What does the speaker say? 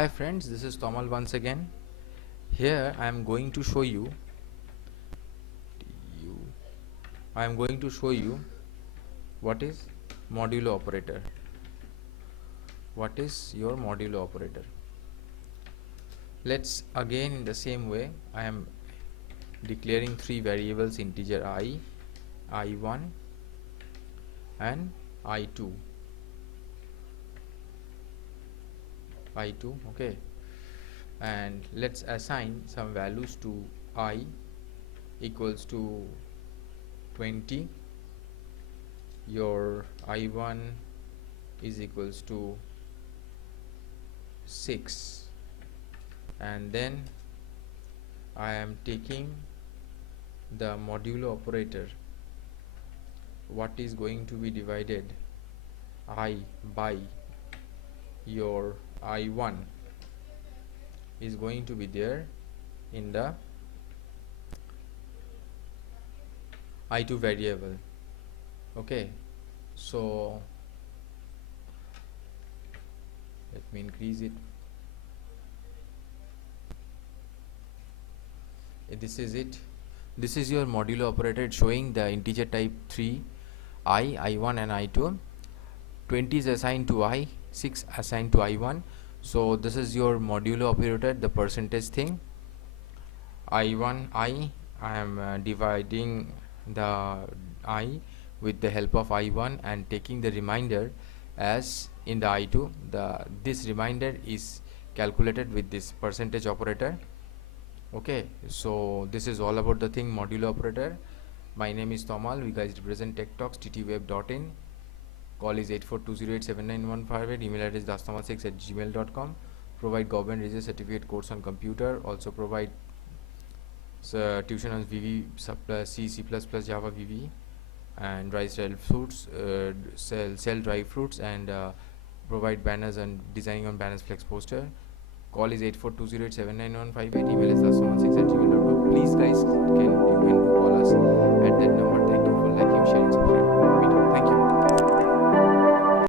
Hi friends, this is Tomal once again. Here I am going to show you what is modulo operator. What is your modulo operator? Let's again in the same way I am declaring three variables, integer I1 and I2. Okay, and let's assign some values to I equals to 20, your I1 is equals to 6, and then I am taking the modulo operator. What is going to be divided I by your I1 is going to be there in the I2 variable. Okay, so let me increase it. This is it. This is your modulo operator. It's showing the integer type 3 I1 and I2. 20 is assigned to I, 6 assigned to I1. So this is your modulo operator, the percentage thing. I1 I am dividing the I with the help of I1 and taking the remainder as in the I2. This remainder is calculated with this percentage operator. Okay, so this is all about the thing modulo operator. My name is Tomal. We guys represent Tech Talks, ttweb.in. Call is 8420879158. Email address dastomal6@gmail.com. Provide government registered certificate course on computer. Also provide tuition on VV, C, C++, Java, VV, and dry sell fruits, sell dry fruits, and provide banners and designing on banners, flex poster. Call is 8420879158. Email is dastomal6@gmail.com. Please guys, you can call us at that number.